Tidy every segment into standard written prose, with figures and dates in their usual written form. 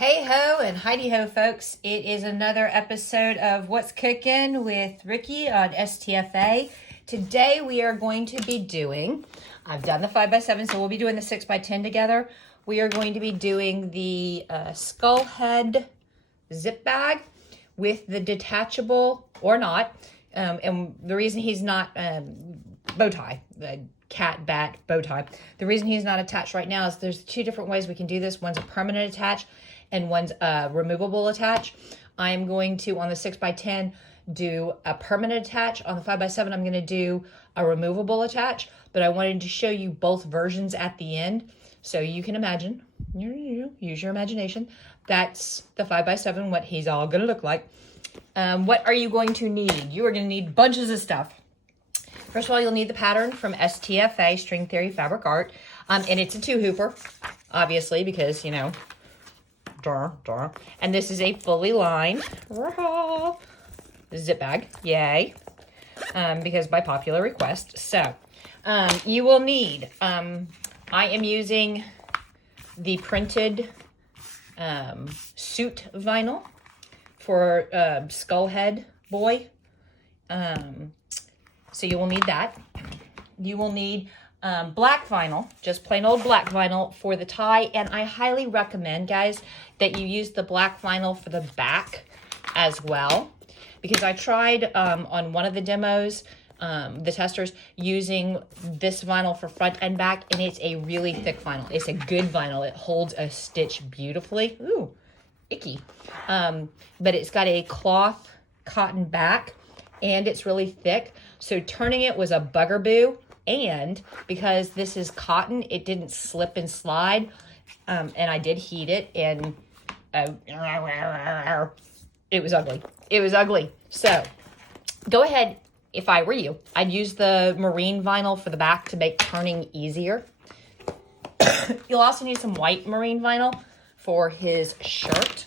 Hey ho and Heidi ho, folks. It is another episode of What's Cooking with Ricky on STFA. Today we are going to be doing, I've done the 5x7, so we'll be doing the 6x10 together. We are going to be doing the skull head zip bag with the detachable or not. And the reason he's not bow tie, the cat bat bow tie. The reason he's not attached right now is there's two different ways we can do this. One's a permanent attach and one's a removable attach. I am going to, on the 6x10, do a permanent attach. On the 5x7, I'm going to do a removable attach, but I wanted to show you both versions at the end so you can imagine, use your imagination. That's the 5x7, what he's all going to look like. What are you going to need? You are going to need bunches of stuff. First of all, you'll need the pattern from STFA, String Theory Fabric Art. And it's a 2-hooper, obviously, because, you know, and this is a fully lined zip bag, yay, because by popular request. So, you will need, I am using the printed suit vinyl for Skull Head Boy. So you will need that. You will need black vinyl, just plain old black vinyl for the tie. And I highly recommend, guys, that you use the black vinyl for the back as well. Because I tried on one of the demos, the testers, using this vinyl for front and back. And it's a really thick vinyl. It's a good vinyl. It holds a stitch beautifully. Ooh, icky. But it's got a cloth cotton back. And it's really thick. So turning it was a bugaboo. And because this is cotton, it didn't slip and slide. And I did heat it. And it was ugly. It was ugly. So go ahead. If I were you, I'd use the marine vinyl for the back to make turning easier. You'll also need some white marine vinyl for his shirt.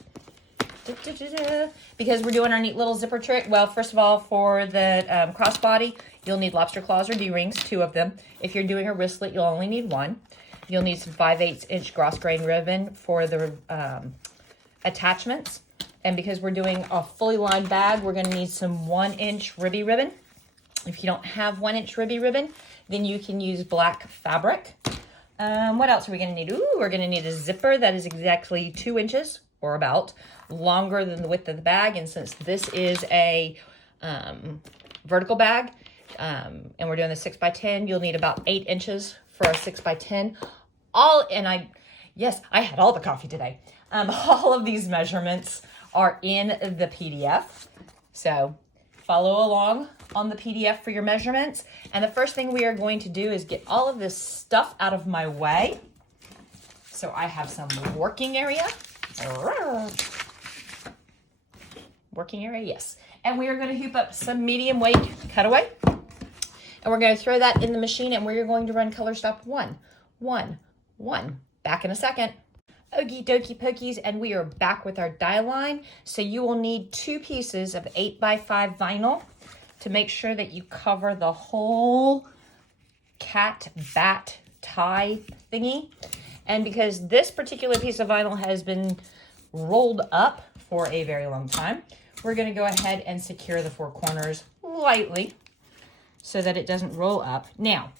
Because we're doing our neat little zipper trick. Well, first of all, for the crossbody, you'll need lobster claws or D-rings, 2 of them. If you're doing a wristlet, you'll only need 1. You'll need some 5/8 inch gross grain ribbon for the attachments. And because we're doing a fully lined bag, we're going to need some 1-inch ribby ribbon. If you don't have 1-inch ribby ribbon, then you can use black fabric. What else are we going to need? Ooh, we're going to need a zipper that is exactly 2 inches or about longer than the width of the bag. And since this is a vertical bag, and we're doing the 6x10, you'll need about 8 inches for a 6x10. Yes, I had all the coffee today. All of these measurements are in the PDF. So follow along on the PDF for your measurements. And the first thing we are going to do is get all of this stuff out of my way. So I have some working area. Working area, yes. And we are going to hoop up some medium weight cutaway. And we're going to throw that in the machine and we're going to run color stop 1, 1, 1. Back in a second. Okie dokie pokies, and we are back with our die line. So you will need 2 pieces of 8x5 vinyl to make sure that you cover the whole cat bat tie thingy. And because this particular piece of vinyl has been rolled up for a very long time, we're going to go ahead and secure the 4 corners lightly so that it doesn't roll up. Now,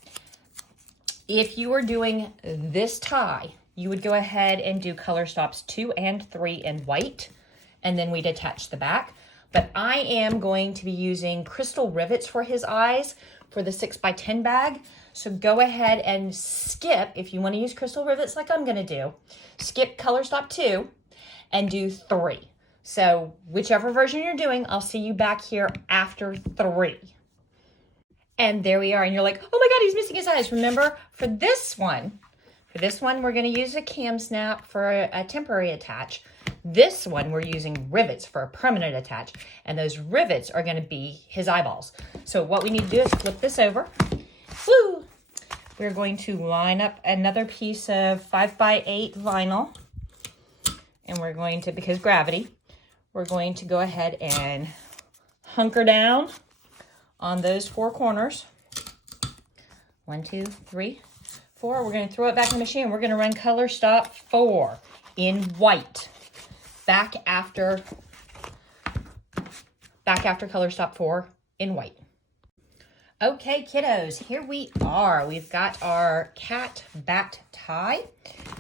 if you were doing this tie, you would go ahead and do color stops 2 and 3 in white, and then we'd attach the back. But I am going to be using crystal rivets for his eyes for the 6x10 bag. So go ahead and skip, if you want to use crystal rivets like I'm going to do, skip color stop 2 and do 3. So whichever version you're doing, I'll see you back here after 3. And there we are. And you're like, oh my God, he's missing his eyes. Remember, for this one, we're going to use a cam snap for a temporary attach. This one, we're using rivets for a permanent attach. And those rivets are going to be his eyeballs. So what we need to do is flip this over. Woo! We're going to line up another piece of 5x8 vinyl. And we're going to, because gravity, we're going to go ahead and hunker down on those 4 corners. 1, 2, 3, 4. We're going to throw it back in the machine. We're going to run color stop 4 in white. back after color stop 4 in white. Okay, kiddos, here we are. We've got our cat bat tie,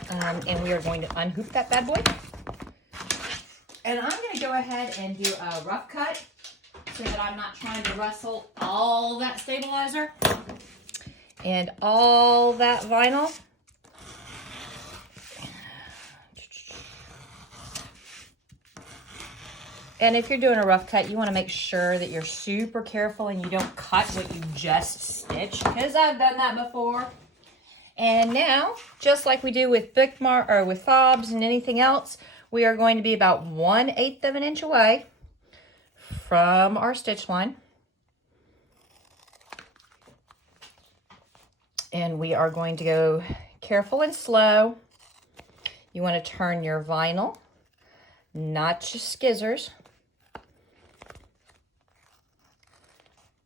and we are going to unhoop that bad boy. And I'm going to go ahead and do a rough cut so that I'm not trying to rustle all that stabilizer and all that vinyl. And if you're doing a rough cut, you want to make sure that you're super careful and you don't cut what you just stitched, because I've done that before. And now, just like we do with bookmark or with fobs and anything else, we are going to be about 1/8 of an inch away from our stitch line. And we are going to go careful and slow. You want to turn your vinyl, not just skizzers.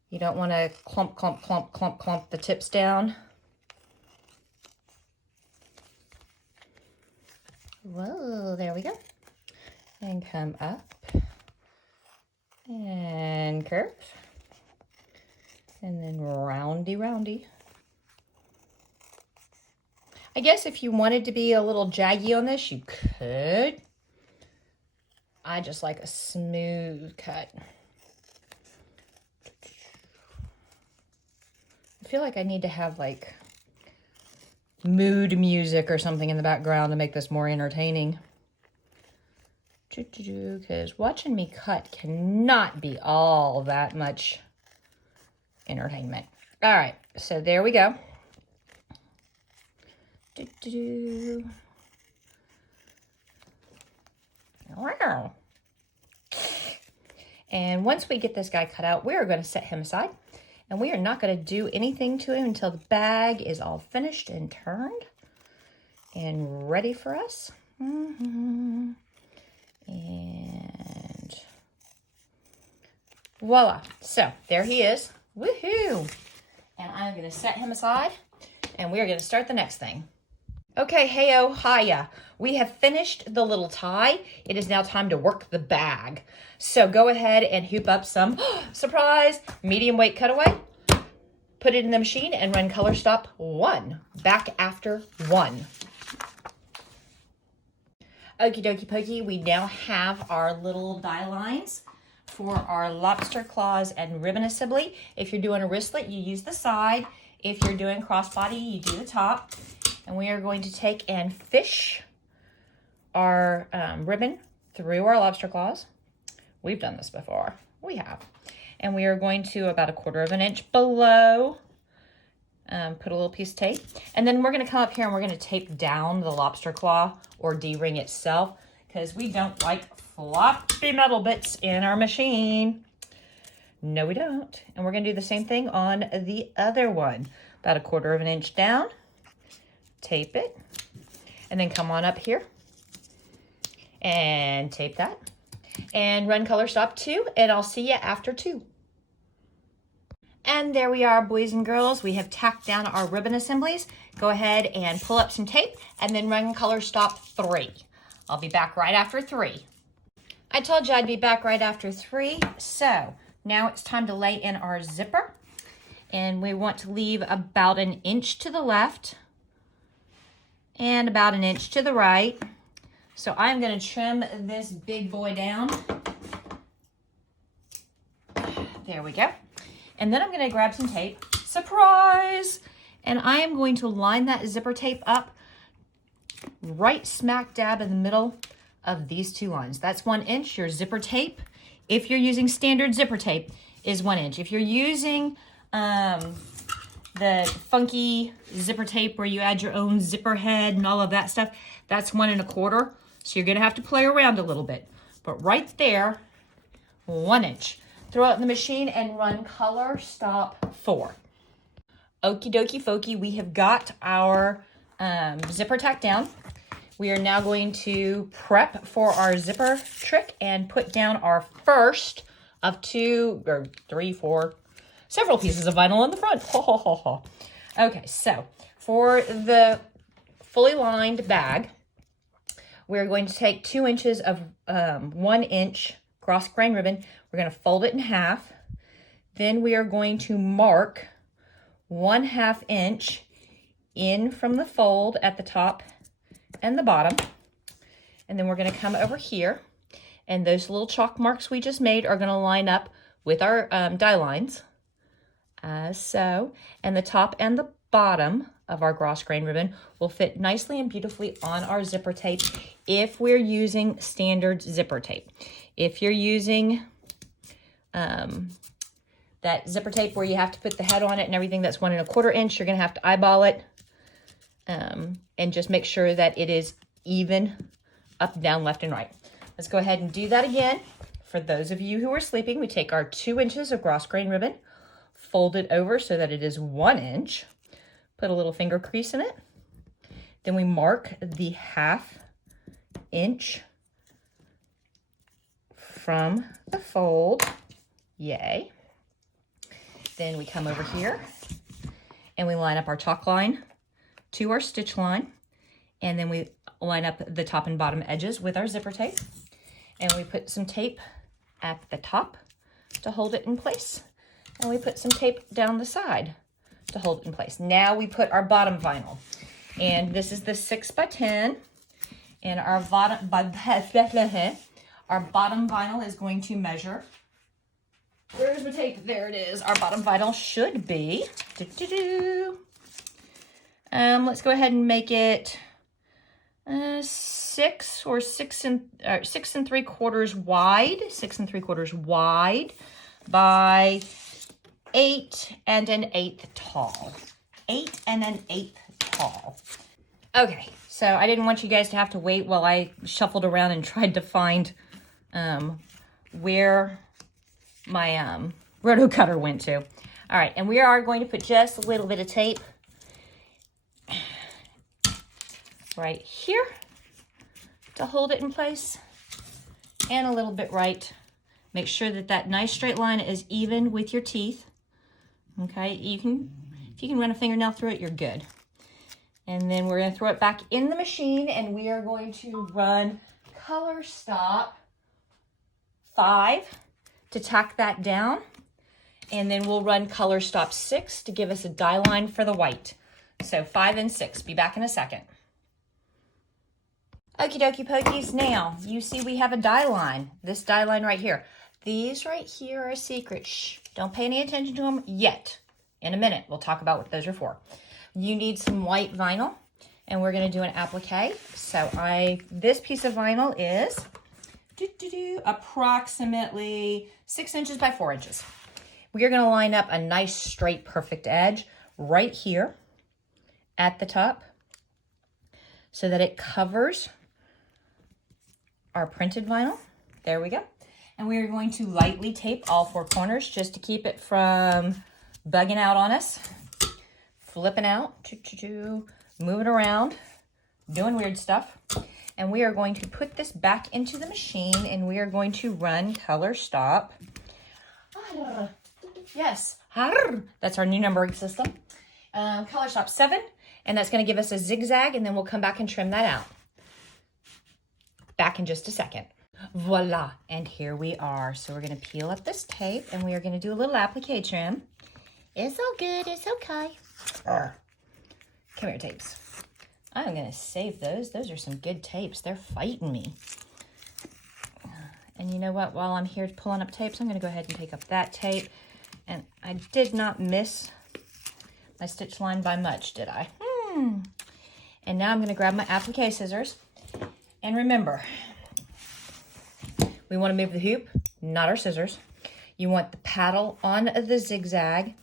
You don't want to clump, clump, clump, clump, clump the tips down. Whoa, there we go. And come up and curve. And then roundy, roundy. I guess if you wanted to be a little jaggy on this, you could. I just like a smooth cut. I feel like I need to have like mood music or something in the background to make this more entertaining. Because watching me cut cannot be all that much entertainment. All right, so there we go. Wow. And once we get this guy cut out, we're going to set him aside. And we are not going to do anything to him until the bag is all finished and turned and ready for us. And voila. So there he is. Woohoo! And I'm going to set him aside and we are going to start the next thing. Okay, heyo, hiya. We have finished the little tie. It is now time to work the bag. So go ahead and hoop up some, surprise, medium weight cutaway. Put it in the machine and run color stop 1, back after 1. Okie dokie pokey, we now have our little die lines for our lobster claws and ribbon assembly. If you're doing a wristlet, you use the side. If you're doing crossbody, you do the top. And we are going to take and fish our ribbon through our lobster claws. We've done this before. We have. And we are going to about 1/4 inch below, put a little piece of tape. And then we're going to come up here and we're going to tape down the lobster claw or D-ring itself, because we don't like floppy metal bits in our machine. No, we don't. And we're going to do the same thing on the other one. About 1/4 inch down. Tape it, and then come on up here and tape that and run color stop 2, and I'll see you after 2. And there we are, boys and girls. We have tacked down our ribbon assemblies. Go ahead and pull up some tape and then run color stop 3. I'll be back right after 3. I told you I'd be back right after 3. So now it's time to lay in our zipper, and we want to leave about 1 inch to the left and about 1 inch to the right. So I'm going to trim this big boy down. There we go. And then I'm going to grab some tape. Surprise! And I am going to line that zipper tape up right smack dab in the middle of these 2 lines. That's 1 inch. Your zipper tape, if you're using standard zipper tape, is 1 inch. If you're using the funky zipper tape where you add your own zipper head and all of that stuff, that's 1 1/4. So you're going to have to play around a little bit. But right there, 1 inch. Throw it in the machine and run color stop 4. Okie dokie folky, we have got our zipper tacked down. We are now going to prep for our zipper trick and put down our first of 2 or 3, 4, several pieces of vinyl on the front. Okay, so for the fully lined bag, we're going to take 2 inches of 1 inch cross grain ribbon. We're going to fold it in half. Then we are going to mark 1/2 inch in from the fold at the top and the bottom. And then we're going to come over here, and those little chalk marks we just made are going to line up with our die lines, as so. And the top and the bottom of our cross grain ribbon will fit nicely and beautifully on our zipper tape if we're using standard zipper tape. If you're using that zipper tape where you have to put the head on it and everything, that's 1 1/4 inch, you're going to have to eyeball it and just make sure that it is even up, down, left, and right. Let's go ahead and do that again. For those of you who are sleeping, we take our 2 inches of cross grain ribbon, fold it over so that it is 1 inch, put a little finger crease in it. Then we mark the 1/2 inch from the fold. Yay. Then we come over here and we line up our chalk line to our stitch line. And then we line up the top and bottom edges with our zipper tape. And we put some tape at the top to hold it in place. And we put some tape down the side to hold it in place. Now we put our bottom vinyl. And this is the 6x10. And our bottom vinyl is going to measure. Where's my tape? There it is. Our bottom vinyl should be. Let's go ahead and make it 6 or 6 3/4 wide. 6 3/4 wide by 8 1/8 tall. 8 1/8 tall. Okay, so I didn't want you guys to have to wait while I shuffled around and tried to find where my roto cutter went to. All right, and we are going to put just a little bit of tape right here to hold it in place, and a little bit right. Make sure that that nice straight line is even with your teeth. Okay, if you can run a fingernail through it, you're good. And then we're going to throw it back in the machine, and we are going to run color stop 5 to tack that down. And then we'll run color stop 6 to give us a die line for the white. So 5 and 6. Be back in a second. Okie dokie pokies. Now, you see we have a die line. This die line right here. These right here are a secret. Shh. Don't pay any attention to them yet. In a minute, we'll talk about what those are for. You need some white vinyl, and we're going to do an applique. So this piece of vinyl is approximately 6 inches by 4 inches. We are going to line up a nice straight perfect edge right here at the top so that it covers our printed vinyl. There we go. And we are going to lightly tape all 4 corners just to keep it from bugging out on us. Flipping out, moving around, doing weird stuff. And we are going to put this back into the machine, and we are going to run color stop. Yes, that's our new numbering system. Color stop 7, and that's going to give us a zigzag, and then we'll come back and trim that out. Back in just a second. Voila, and here we are. So we're going to peel up this tape, and we are going to do a little applique trim. It's all good, it's okay. Come here, tapes. I'm going to save those. Those are some good tapes. They're fighting me. And you know what? While I'm here pulling up tapes, I'm going to go ahead and take up that tape. And I did not miss my stitch line by much, did I? And now I'm going to grab my applique scissors. And remember, we want to move the hoop, not our scissors. You want the paddle on the zigzag.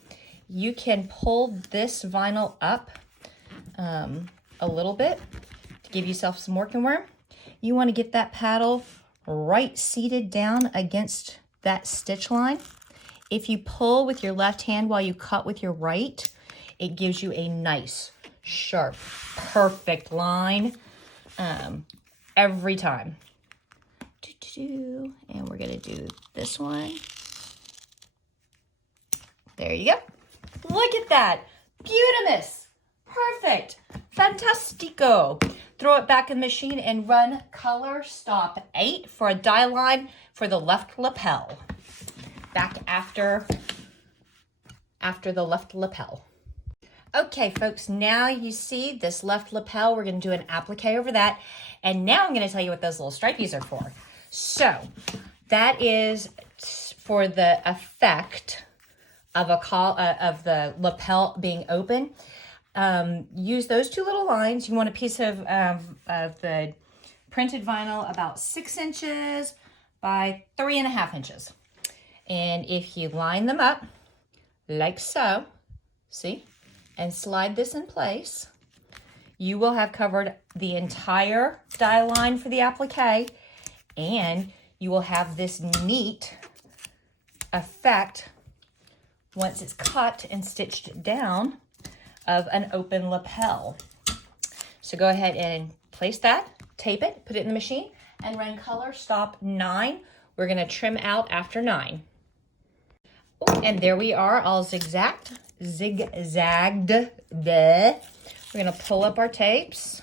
You can pull this vinyl up a little bit to give yourself some working room. You want to get that paddle right seated down against that stitch line. If you pull with your left hand while you cut with your right, it gives you a nice, sharp, perfect line every time. And we're going to do this one. There you go. Look at that. Beautimous. Perfect. Fantastico. Throw it back in the machine and run color stop 8 for a die line for the left lapel. Back after the left lapel. Okay, folks, now you see this left lapel. We're going to do an applique over that. And now I'm going to tell you what those little stripies are for. So that is for the effect of of the lapel being open. Use those two little lines. You want a piece of the printed vinyl about 6 inches by 3.5 inches. And if you line them up like so, see, and slide this in place, you will have covered the entire die line for the applique, and you will have this neat effect once it's cut and stitched down of an open lapel. So go ahead and place that, tape it, put it in the machine, and run color stop 9. We're going to trim out after 9. Oh, and there we are, all zigzagged. We're going to pull up our tapes.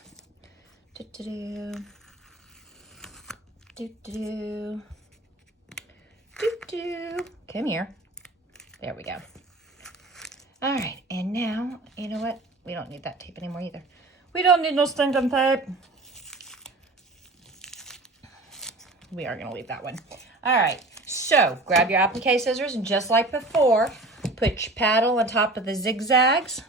Come here. There we go. All right, and now, you know what? We don't need that tape anymore either. We don't need no stinging tape. We are going to leave that one. All right, so grab your applique scissors, and just like before, put your paddle on top of the zigzags.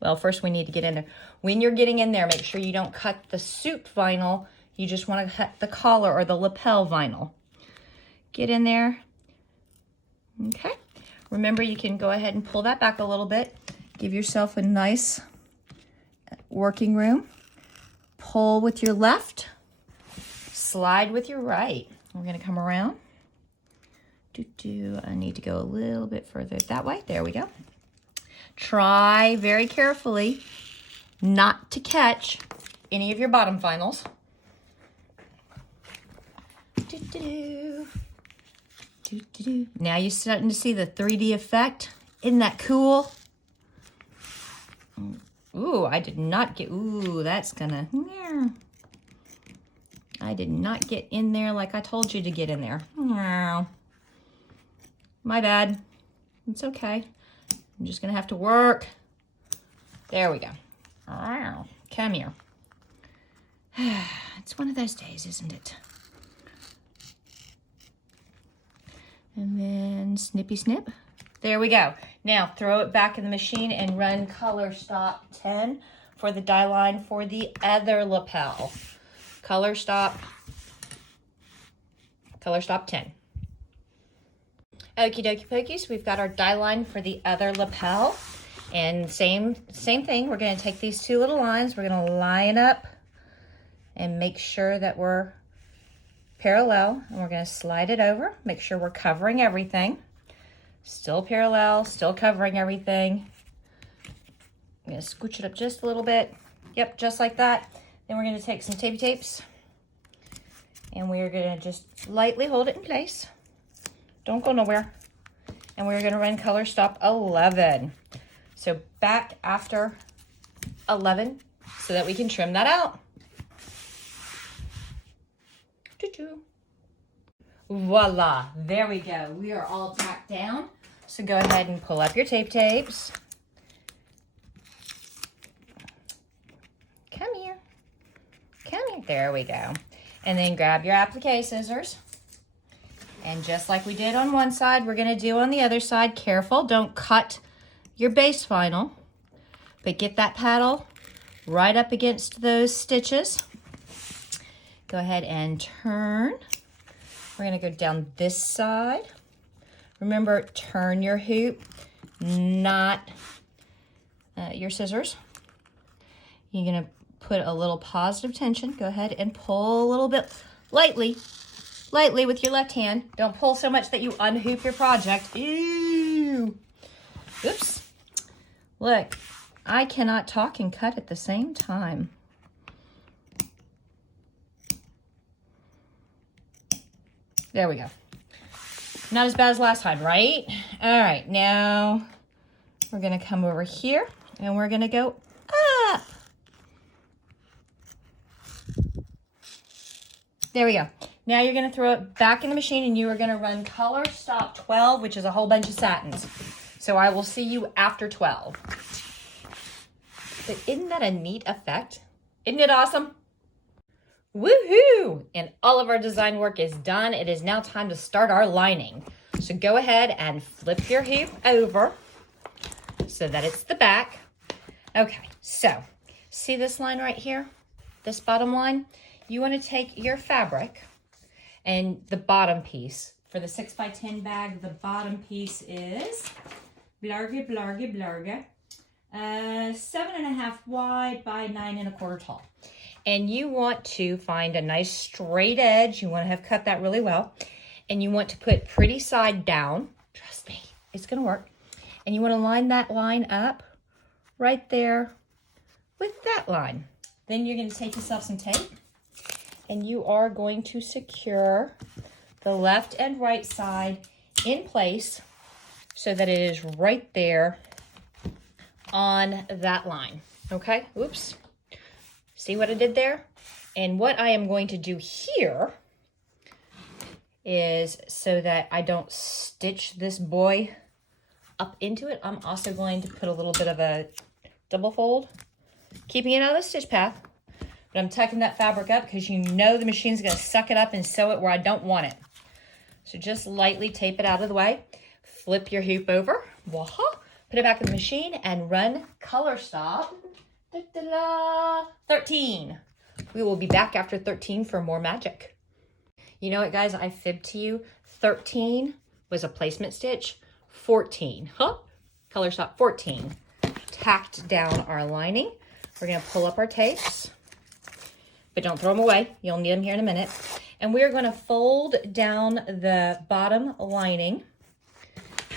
Well, first we need to get in there. When you're getting in there, make sure you don't cut the suit vinyl. You just want to cut the collar or the lapel vinyl. Get in there. Okay. Remember, you can go ahead and pull that back a little bit. Give yourself a nice working room. Pull with your left. Slide with your right. We're going to come around. I need to go a little bit further that way. There we go. Try very carefully not to catch any of your bottom vinyls. Now you're starting to see the 3D effect. Isn't that cool? Ooh, I did not get, that's gonna, I did not get in there like I told you to get in there. My bad. It's okay. I'm just gonna have to work. There we go. Come here. It's one of those days, isn't it? And then snippy snip. There we go. Now throw it back in the machine and run color stop 10 for the die line for the other lapel. Color stop 10. Okie dokie pokies, we've got our die line for the other lapel. And same thing, we're going to take these two little lines, we're going to line up and make sure that we're parallel, and we're going to slide it over, make sure we're covering everything. Still parallel, still covering everything. I'm going to scooch it up just a little bit. Yep, just like that. Then we're going to take some tapes, and we're going to just lightly hold it in place. Don't go nowhere. And we're going to run color stop 11. So back after 11 so that we can trim that out. Voila, there we go. We are all tacked down. So go ahead and pull up your tapes. Come here. There we go. And then grab your applique scissors. And just like we did on one side, we're going to do on the other side. Careful, don't cut your base vinyl, but get that paddle right up against those stitches. Go ahead and turn. We're going to go down this side. Remember, turn your hoop, not your scissors. You're going to put a little positive tension. Go ahead and pull a little bit lightly with your left hand. Don't pull so much that you unhoop your project. Ew. Oops. Look, I cannot talk and cut at the same time. There we go. Not as bad as last time, right? All right, now we're gonna come over here and we're gonna go up. There we go. Now you're gonna throw it back in the machine and you are gonna run color stop 12, which is a whole bunch of satins. So I will see you after 12. But isn't that a neat effect? Isn't it awesome? Woohoo! And all of our design work is done. It is now time to start our lining. So go ahead and flip your hoop over so that it's the back. Okay, so see this line right here? This bottom line? You want to take your fabric and the bottom piece. For the 6x10 bag, the bottom piece is blarge, blarge, blarge. 7.5 wide by 9 1/4 tall. And you want to find a nice straight edge. You want to have cut that really well. And you want to put pretty side down. Trust me, it's going to work. And you want to line that line up right there with that line. Then you're going to take yourself some tape and you are going to secure the left and right side in place so that it is right there on that line. Okay, oops. See what I did there? And what I am going to do here is so that I don't stitch this boy up into it, I'm also going to put a little bit of a double fold, keeping it out of the stitch path. But I'm tucking that fabric up because you know the machine's going to suck it up and sew it where I don't want it. So just lightly tape it out of the way. Flip your hoop over. Voila. Put it back in the machine and run color stop. 13. We will be back after 13 for more magic. You know what, guys? I fibbed to you. 13 was a placement stitch. 14. Color stop 14. Tacked down our lining. We're going to pull up our tapes. But don't throw them away. You'll need them here in a minute. And we're going to fold down the bottom lining,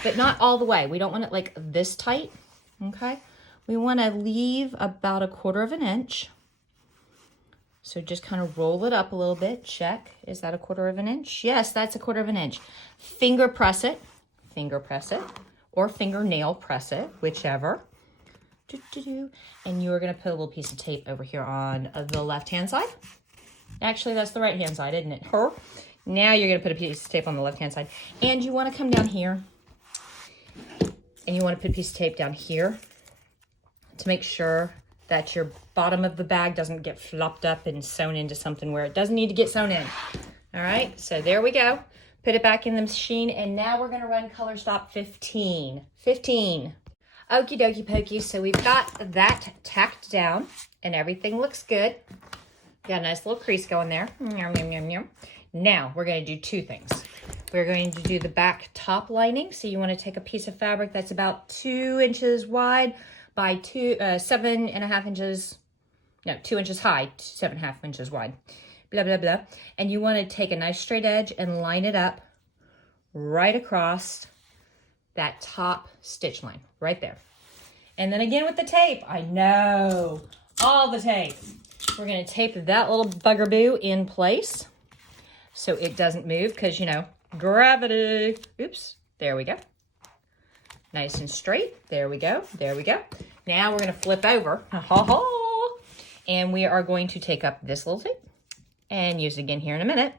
but not all the way. We don't want it like this tight, okay? We want to leave about 1/4 inch. So just kind of roll it up a little bit. Check. Is that 1/4 inch? Yes, that's 1/4 inch. Finger press it, or fingernail press it, whichever. And you're going to put a little piece of tape over here on the left-hand side. Actually, that's the right-hand side, isn't it? Now you're going to put a piece of tape on the left-hand side. And you want to come down here. And you want to put a piece of tape down here to make sure that your bottom of the bag doesn't get flopped up and sewn into something where it doesn't need to get sewn in. All right, so there we go. Put it back in the machine. And now we're going to run color stop 15. 15. Okie dokie pokey, so we've got that tacked down and everything looks good. Got a nice little crease going there. Now we're going to do two things. We're going to do the back top lining. So you want to take a piece of fabric that's about 2 inches wide by 7.5 inches, no, 2 inches high, 7.5 inches wide, blah, blah, blah. And you want to take a nice straight edge and line it up right across that top stitch line right there. And then again with the tape, I know, all the tape. We're going to tape that little buggerboo in place so it doesn't move because, you know, gravity. Oops, there we go. Nice and straight. There we go. There we go. Now we're going to flip over. And we are going to take up this little tape and use it again here in a minute.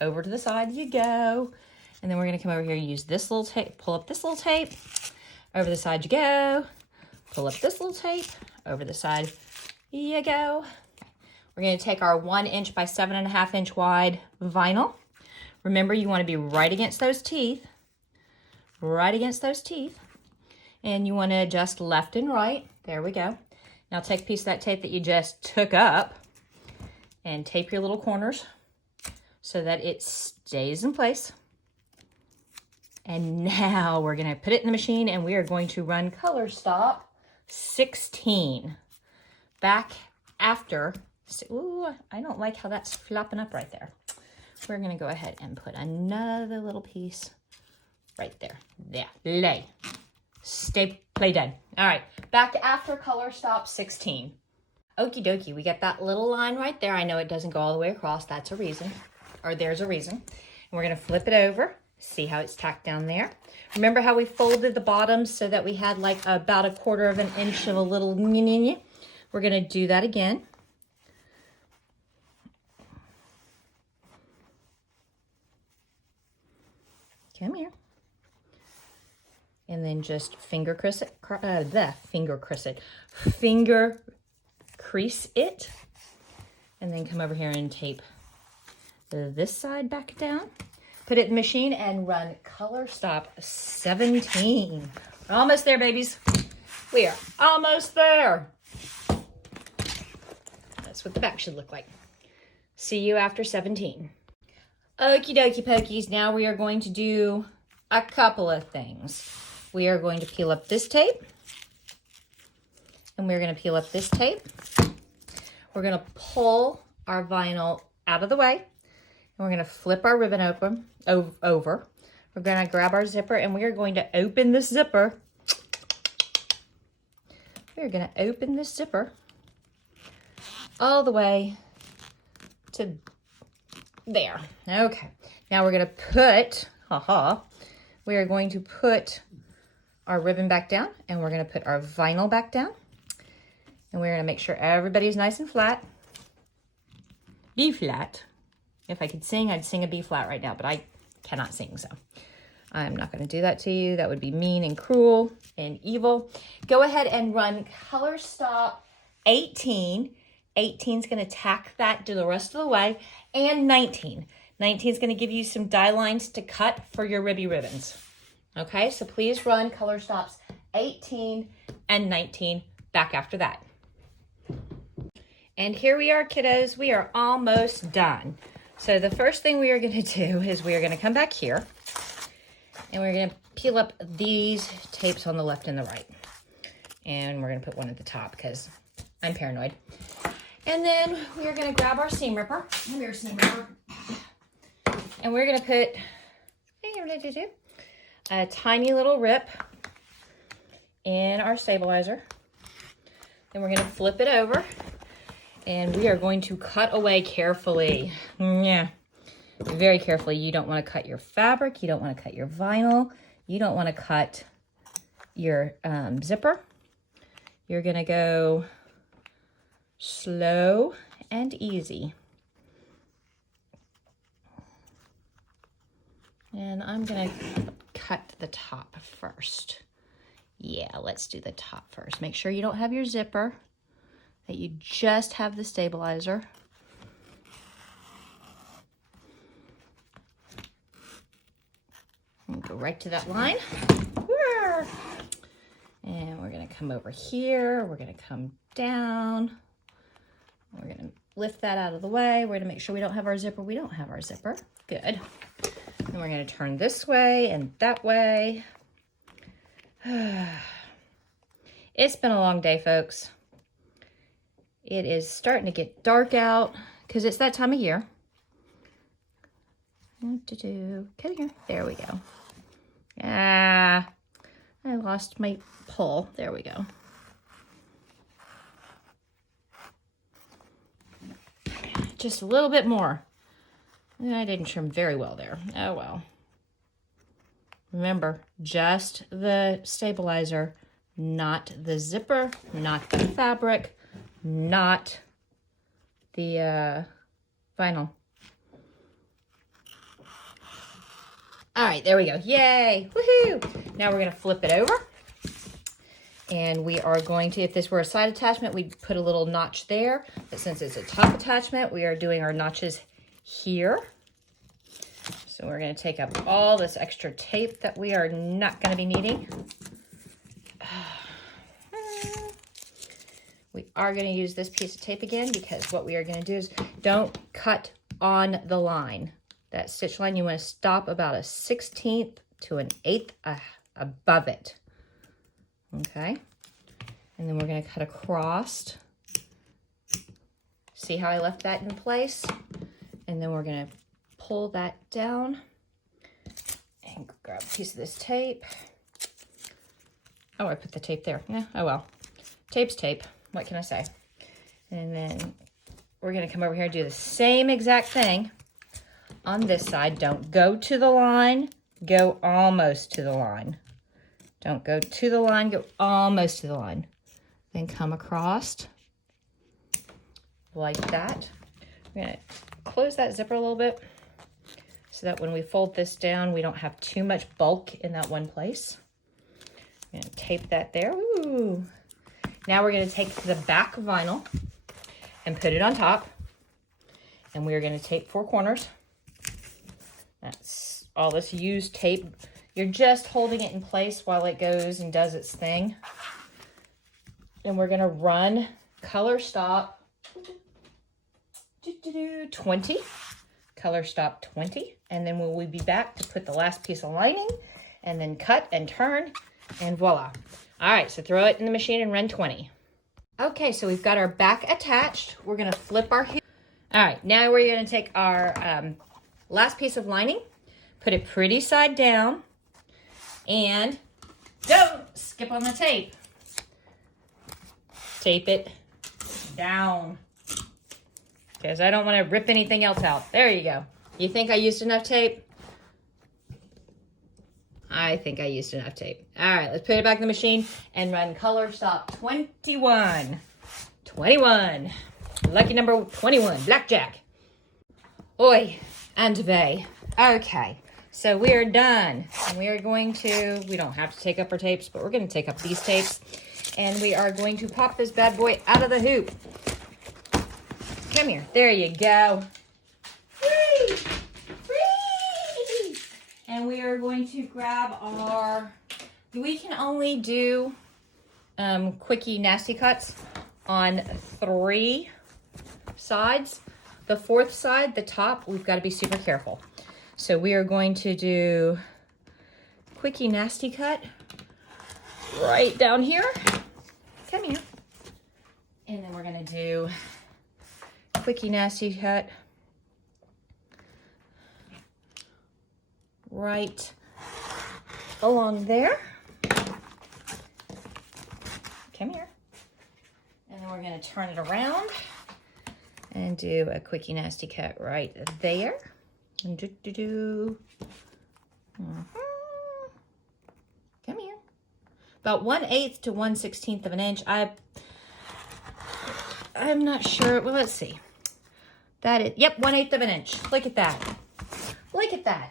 Over to the side you go. And then we're going to come over here and use this little tape. Pull up this little tape. Over the side you go. Pull up this little tape. Over the side you go. We're going to take our 1 inch by 7.5 inch wide vinyl. Remember, you want to be right against those teeth. Right against those teeth. And you want to adjust left and right. There we go. Now take a piece of that tape that you just took up and tape your little corners so that it stays in place. And now we're going to put it in the machine and we are going to run color stop 16. Back after, ooh, I don't like how that's flopping up right there. We're going to go ahead and put another little piece right there. There, lay, stay, play dead. All right, back after color stop 16. Okie dokie, we got that little line right there. I know it doesn't go all the way across. That's a reason, or there's a reason. And we're going to flip it over. See how it's tacked down there. Remember how we folded the bottoms so that we had like about 1/4 inch of a little. We're going to do that again. Come here. And then just finger crease it. And then come over here and tape this side back down. Put it in the machine and run color stop 17. We're almost there, babies. We are almost there. That's what the back should look like. See you after 17. Okie dokie pokies. Now we are going to do a couple of things. We are going to peel up this tape. And we're going to peel up this tape. We're going to pull our vinyl out of the way. And we're going to flip our ribbon over. We're going to grab our zipper and we are going to open this zipper. We're going to open this zipper all the way to there. Okay. Now we're going to put, we are going to put our ribbon back down and we're going to put our vinyl back down. And we're going to make sure everybody's nice and flat. B flat. If I could sing, I'd sing a B flat right now, but I cannot sing, so I'm not going to do that to you. That would be mean and cruel and evil. Go ahead and run color stop 18. 18 is going to tack that to the rest of the way, and 19. 19 is going to give you some die lines to cut for your ribby ribbons. Okay, so please run color stops 18 and 19 back after that. And here we are, kiddos. We are almost done. So the first thing we are going to do is we are going to come back here and we're going to peel up these tapes on the left and the right. And we're going to put one at the top because I'm paranoid. And then we are going to grab our seam ripper. Come here, seam ripper. And we're going to put a tiny little rip in our stabilizer. Then we're going to flip it over. And we are going to cut away carefully. Yeah, very carefully. You don't want to cut your fabric. You don't want to cut your vinyl. You don't want to cut your zipper. You're going to go slow and easy. And I'm going to cut the top first. Yeah, let's do the top first. Make sure you don't have your zipper, that you just have the stabilizer. And go right to that line. And we're going to come over here. We're going to come down. We're going to lift that out of the way. We're going to make sure we don't have our zipper. We don't have our zipper. Good. And we're going to turn this way and that way. It's been a long day, folks. It is starting to get dark out because it's that time of year. Come here. There we go. I lost my pull. There we go. Just a little bit more. I didn't trim very well there. Oh well. Remember, just the stabilizer, not the zipper, not the fabric, not the vinyl. All right, there we go. Yay! Woohoo! Now we're going to flip it over. And we are going to, if this were a side attachment, we'd put a little notch there. But since it's a top attachment, we are doing our notches here. So we're going to take up all this extra tape that we are not going to be needing. We are going to use this piece of tape again because what we are going to do is don't cut on the line. That stitch line, you want to stop about a 1/16 to an 1/8 above it. Okay. And then we're going to cut across. See how I left that in place? And then we're going to pull that down and grab a piece of this tape. Oh, I put the tape there. Yeah, oh well. Tape's tape. What can I say? And then we're going to come over here and do the same exact thing on this side. Don't go to the line. Go almost to the line. Don't go to the line. Go almost to the line. Then come across like that. We're going to close that zipper a little bit so that when we fold this down, we don't have too much bulk in that one place. I'm gonna tape that there. Ooh. Now we're gonna take the back vinyl and put it on top. And we're gonna tape 4 corners. That's all this used tape. You're just holding it in place while it goes and does its thing. And we're gonna run color stop 20. Color stop 20. And then we'll be back to put the last piece of lining and then cut and turn and voila. All right, so throw it in the machine and run 20. Okay, so we've got our back attached. We're gonna flip our heel. All right, now we're gonna take our last piece of lining, put it pretty side down, and don't skip on the tape. Tape it down, because I don't want to rip anything else out. There you go. You think I used enough tape? I think I used enough tape. All right, let's put it back in the machine and run color stop 21. 21. Lucky number 21, blackjack. Oi, and vey. Okay, so we are done. And we are going to, we don't have to take up our tapes, but we're going to take up these tapes. And we are going to pop this bad boy out of the hoop. Come here. There you go. Free! Free! And we are going to grab our, we can only do quickie nasty cuts on 3 sides. The 4th side, the top, we've got to be super careful. So we are going to do quickie nasty cut right down here. Come here. And then we're going to do quickie nasty cut right along there. Come here. And then we're going to turn it around and do a quickie nasty cut right there. And Come here. About 1/8 to 1/16 of an inch. I'm not sure. Well, let's see. That is, yep, 1/8 of an inch. Look at that. Look at that.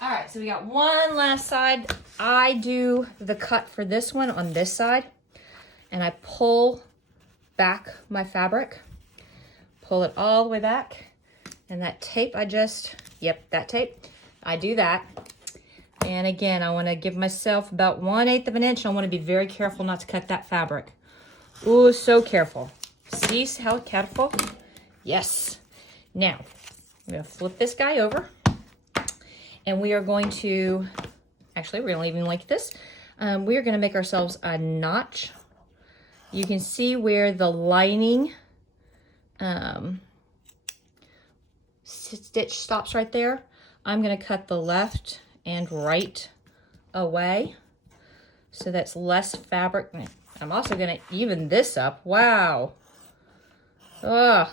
All right, so we got one last side. I do the cut for this one on this side, and I pull back my fabric. Pull it all the way back. And that tape that tape, I do that. And again, I want to give myself about 1/8 of an inch. I want to be very careful not to cut that fabric. Ooh, so careful. See how careful? Yes. Now, I'm going to flip this guy over. And we are going to, actually, we're going to leave him like this. We are going to make ourselves a notch. You can see where the lining stitch stops right there. I'm going to cut the left and right away, so that's less fabric. I'm also going to even this up. Wow. Ugh.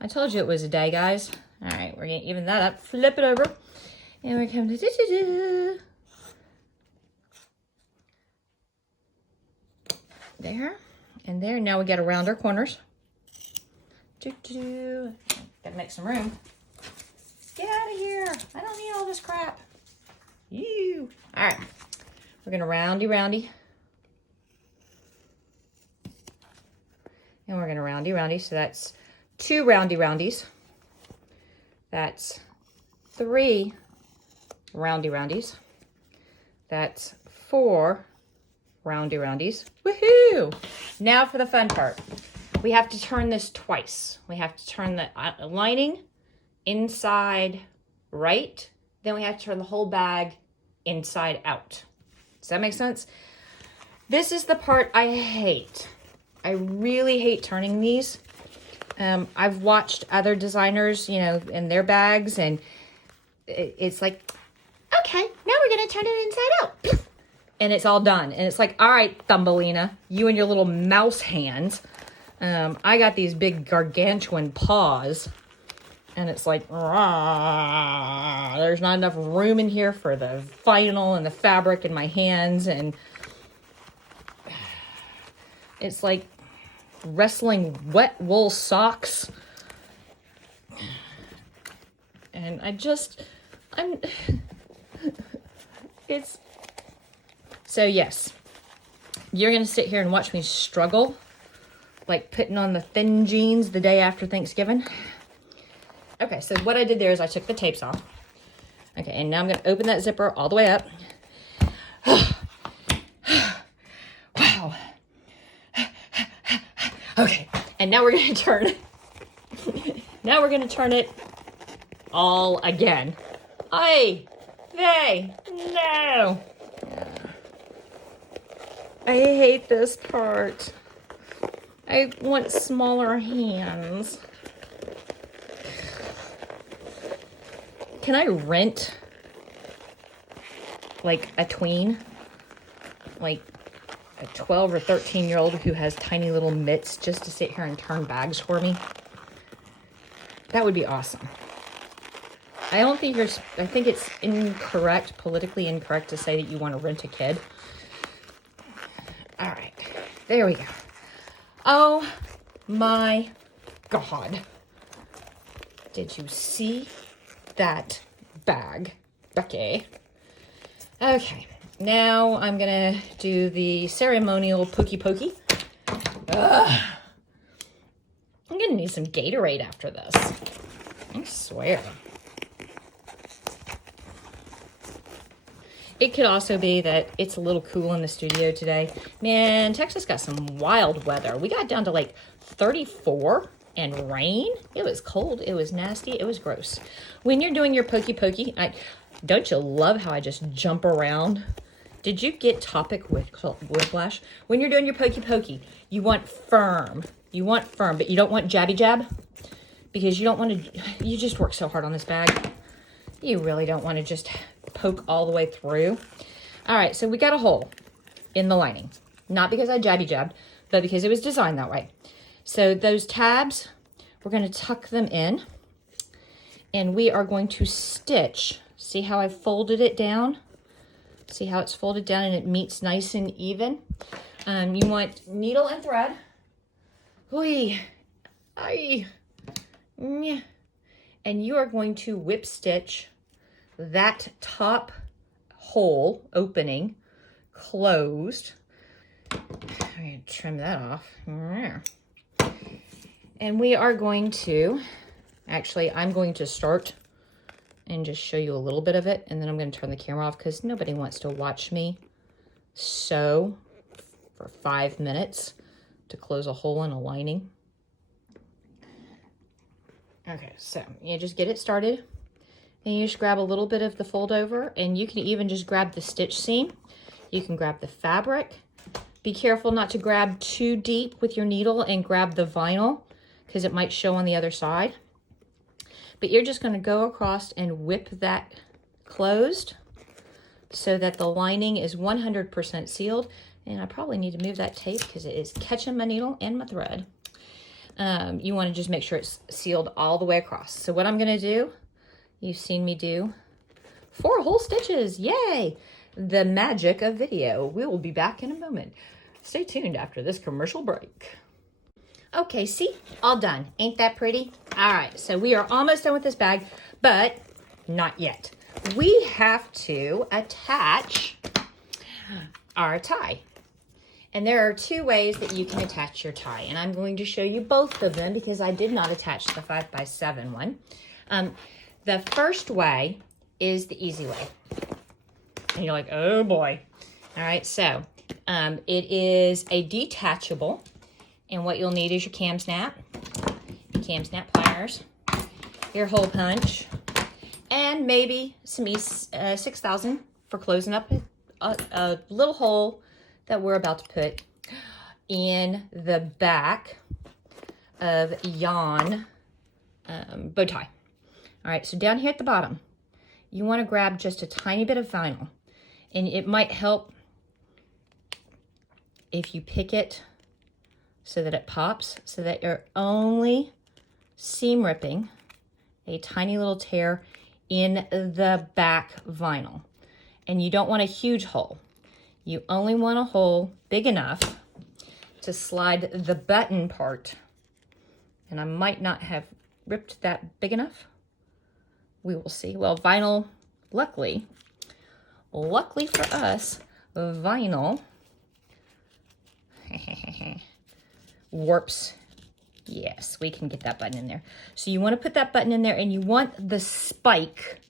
I told you it was a day, guys. All right, we're going to even that up. Flip it over. And we're coming to there and there. Now we got to round our corners. Gotta make some room. Get out of here. I don't need all this crap. You. All right. We're going to roundy. And we're going to roundy. So that's 2 roundies. That's 3 roundies. That's 4 roundies. Woohoo! Now for the fun part. We have to turn this twice. We have to turn the lining inside right. Then we have to turn the whole bag inside out. Does that make sense? This is the part I hate. I really hate turning these. I've watched other designers, in their bags, and it's like, okay, now we're going to turn it inside out. And it's all done. And it's like, all right, Thumbelina, you and your little mouse hands. I got these big gargantuan paws. And it's like, there's not enough room in here for the vinyl and the fabric in my hands. And it's like wrestling wet wool socks. And I just, So yes, you're going to sit here and watch me struggle, like putting on the thin jeans the day after Thanksgiving. Okay, so what I did there is I took the tapes off. Okay, and now I'm going to open that zipper all the way up. Wow. Okay, and now we're going to turn it. Now we're going to turn it all again. No. I hate this part. I want smaller hands. Can I rent like a tween? Like a 12 or 13-year-old who has tiny little mitts just to sit here and turn bags for me? That would be awesome. I think it's incorrect, politically incorrect to say that you want to rent a kid. All right, there we go. Oh my God. Did you see that bag, Becky? Okay, now I'm gonna do the ceremonial pokey pokey. I'm gonna need some Gatorade after this. I swear. It could also be that it's a little cool in the studio today. Man, Texas got some wild weather. We got down to like 34 and rain. It was cold. It was nasty. It was gross. When you're doing your pokey pokey, don't you love how I just jump around? Did you get topic whiplash? When you're doing your pokey pokey, you want firm. You want firm, but you don't want jabby jab, because you don't want to, you just work so hard on this bag. You really don't want to just poke all the way through. All right, so we got a hole in the lining. Not because I jabby jabbed, but because it was designed that way. So those tabs, we're going to tuck them in, and we are going to stitch. See how I folded it down? See how it's folded down and it meets nice and even? You want needle and thread. And you are going to whip stitch that top hole opening closed. I'm going to trim that off. And we are going to, actually, I'm going to start and just show you a little bit of it, and then I'm going to turn the camera off because nobody wants to watch me sew for 5 minutes to close a hole in a lining. Okay, so you just get it started, and you just grab a little bit of the fold over, and you can even just grab the stitch seam. You can grab the fabric. Be careful not to grab too deep with your needle and grab the vinyl, because it might show on the other side. But you're just going to go across and whip that closed so that the lining is 100% sealed. And I probably need to move that tape because it is catching my needle and my thread. You want to just make sure it's sealed all the way across. So what I'm going to do, you've seen me do 4 whole stitches. Yay! The magic of video. We will be back in a moment. Stay tuned after this commercial break. Okay, see? All done. Ain't that pretty? All right, so we are almost done with this bag, but not yet. We have to attach our tie. And there are 2 ways that you can attach your tie, and I'm going to show you both of them because I did not attach the 5x7 one. The first way is the easy way. And you're like, oh boy. All right, so it is a detachable, and what you'll need is your cam snap pliers, your hole punch, and maybe some E6000 for closing up a little hole that we're about to put in the back of yon bow tie. All right, so down here at the bottom, you want to grab just a tiny bit of vinyl, and it might help if you pick it so that it pops, so that you're only seam ripping a tiny little tear in the back vinyl. And you don't want a huge hole. You only want a hole big enough to slide the button part. And I might not have ripped that big enough. We will see. Well, vinyl luckily for us, vinyl warps. Yes, we can get that button in there. So you want to put that button in there, and you want the spike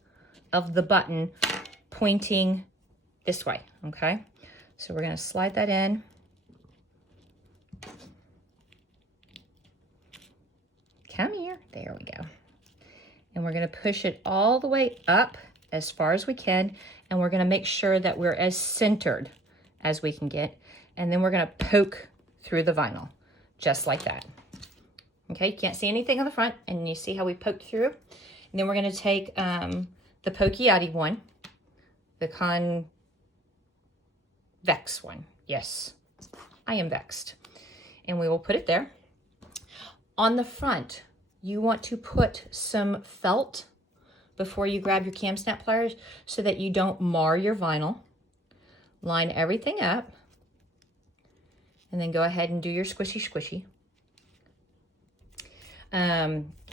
of the button pointing this way, okay? So we're going to slide that in. Come here. There we go. And we're going to push it all the way up as far as we can, and we're going to make sure that we're as centered as we can get, and then we're going to poke through the vinyl, just like that. Okay, you can't see anything on the front, and you see how we poked through? And then we're going to take the Pokey-Outy one, the Convex one. Yes, I am vexed. And we will put it there. On the front, you want to put some felt before you grab your cam snap pliers so that you don't mar your vinyl. Line everything up, and then go ahead and do your squishy squishy.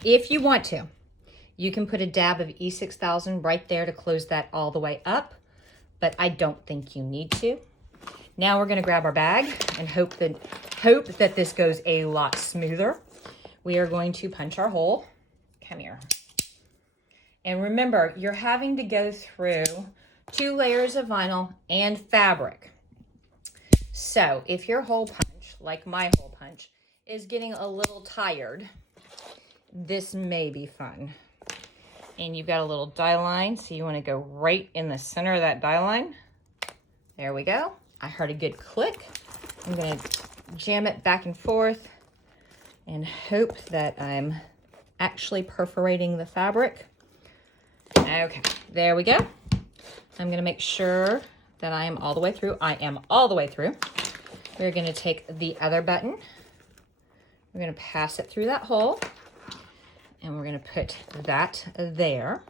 If you want to, you can put a dab of E6000 right there to close that all the way up, but I don't think you need to. Now we're going to grab our bag and hope that this goes a lot smoother. We are going to punch our hole. Come here. And remember, you're having to go through 2 layers of vinyl and fabric. So if your hole punch, like my hole punch, is getting a little tired, this may be fun. And you've got a little die line, so you want to go right in the center of that die line. There we go. I heard a good click. I'm going to jam it back and forth and hope that I'm actually perforating the fabric. Okay, there we go. I'm going to make sure that I am all the way through. I am all the way through. We're going to take the other button. We're going to pass it through that hole. And we're going to put that there.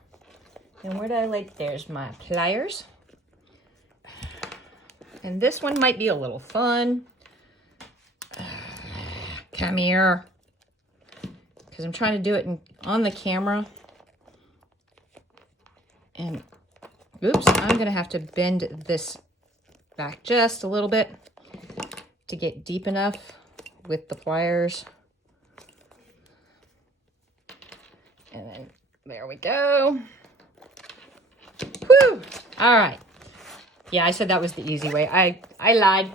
And where did I lay? There's my pliers. And this one might be a little fun. Come here. Because I'm trying to do it on the camera. And oops, I'm going to have to bend this back just a little bit to get deep enough with the pliers. And then there we go. Whew. All right. Yeah, I said that was the easy way. I lied.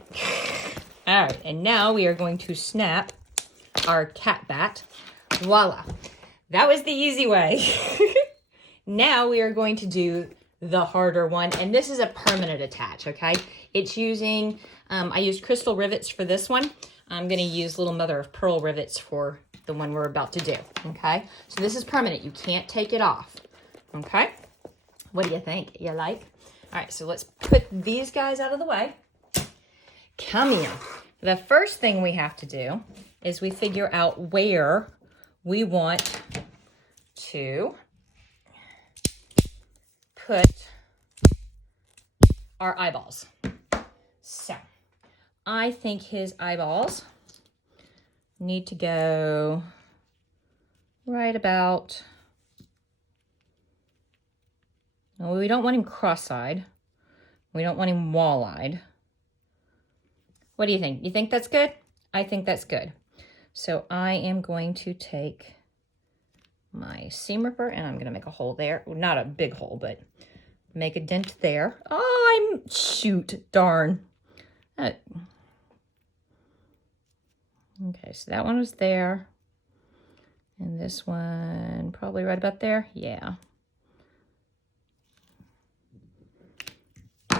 All right, and now we are going to snap our cat bat. Voila. That was the easy way. Now we are going to do the harder one, and this is a permanent attach, okay? It's using, I used crystal rivets for this one. I'm going to use little mother of pearl rivets for the one we're about to do, okay? So this is permanent. You can't take it off, okay? What do you think? You like? All right, so let's put these guys out of the way. Come here. The first thing we have to do is we figure out where we want to put our eyeballs. So I think his eyeballs need to go right about, well, we don't want him cross-eyed. We don't want him wall-eyed. What do you think? You think that's good? I think that's good. So I am going to take my seam ripper and I'm going to make a hole there. Well, not a big hole, but make a dent there. Oh, shoot, darn. Okay, so that one was there. And this one probably right about there. Yeah.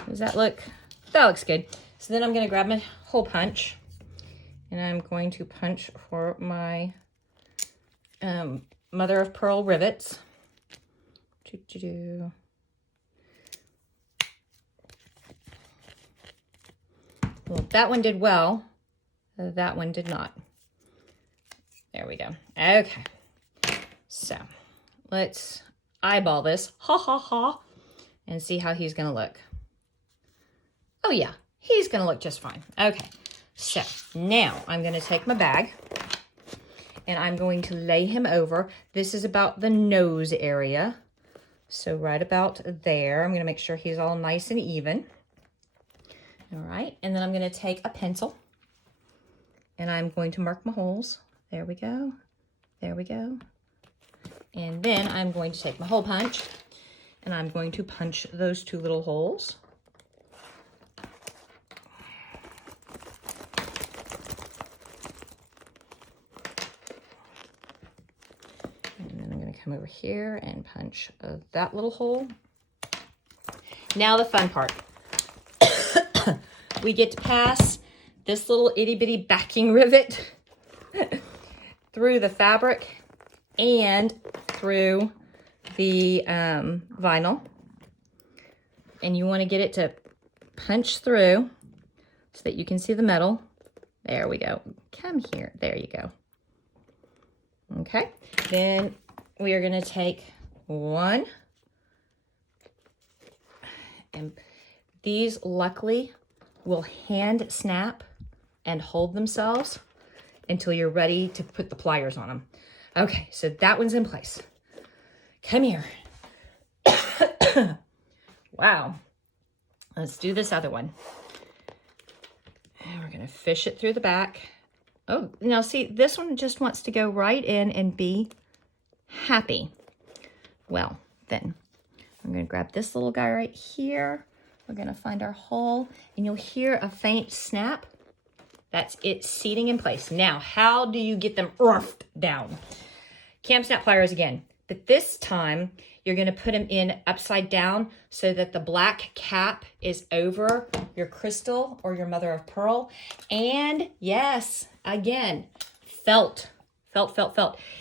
Does that look? That looks good. So then I'm going to grab my hole punch and I'm going to punch for my mother of pearl rivets. Well, that one did well. That one did not. There we go. Okay. So let's eyeball this. Ha ha ha. And see how he's going to look. Oh yeah, he's going to look just fine. Okay. So now I'm going to take my bag and I'm going to lay him over. This is about the nose area. So right about there, I'm gonna make sure he's all nice and even. All right, and then I'm gonna take a pencil and I'm going to mark my holes. There we go, there we go. And then I'm going to take my hole punch and I'm going to punch those 2 little holes. And then I'm gonna come over here and punch that little hole. Now the fun part. We get to pass this little itty bitty backing rivet through the fabric and through the vinyl. And you want to get it to punch through so that you can see the metal. There we go. Come here. There you go. Okay. Then we are going to take 1. And these luckily will hand snap and hold themselves until you're ready to put the pliers on them. Okay, so that one's in place. Come here. Wow. Let's do this other one. And we're gonna fish it through the back. Oh, now see, this one just wants to go right in and be happy. Well, then I'm gonna grab this little guy right here. We're gonna find our hole and you'll hear a faint snap. That's it seating in place. Now, how do you get them down? Cam snap pliers again, but this time you're gonna put them in upside down so that the black cap is over your crystal or your mother of pearl. And yes, again, felt.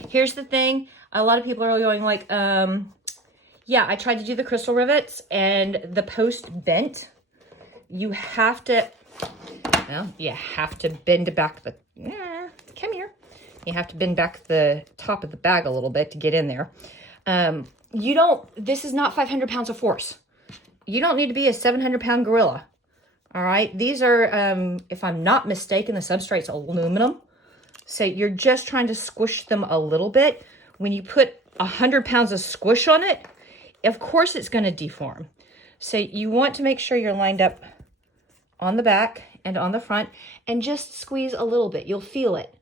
Here's the thing, a lot of people are going like, yeah, I tried to do the crystal rivets and the post bent. You have to, well, you have to bend back the, come here. You have to bend back the top of the bag a little bit to get in there. This is not 500 pounds of force. You don't need to be a 700-pound gorilla. All right. These are, if I'm not mistaken, the substrate's aluminum. So you're just trying to squish them a little bit. When you put 100 pounds of squish on it, of course it's going to deform. So you want to make sure you're lined up on the back and on the front and just squeeze a little bit. You'll feel it.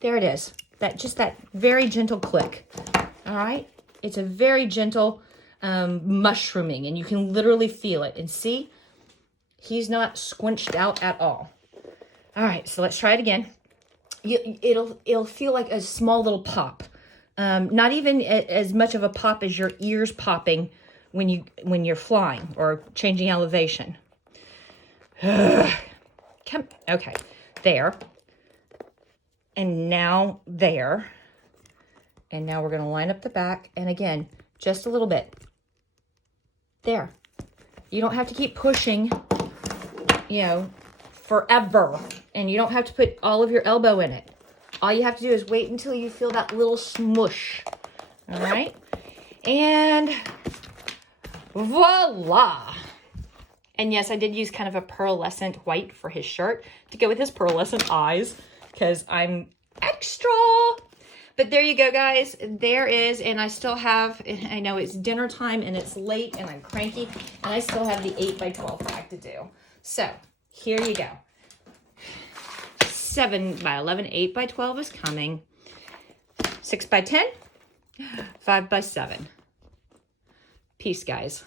There it is. That very gentle click. All right. It's a very gentle mushrooming and you can literally feel it. And see, he's not squinched out at all. All right. So let's try it again. It'll feel like a small little pop. Not even as much of a pop as your ears popping when you're flying or changing elevation. Okay, there. And now there. And now we're going to line up the back. And again, just a little bit. There. You don't have to keep pushing, forever. And you don't have to put all of your elbow in it. All you have to do is wait until you feel that little smush. All right. And voila. And yes, I did use kind of a pearlescent white for his shirt to go with his pearlescent eyes because I'm extra. But there you go, guys. There is, and I still have, I know it's dinner time and it's late and I'm cranky and I still have the 8x12 bag to do. So here you go. 7x11, 8x12 is coming. 6x10, 5x7. Peace, guys.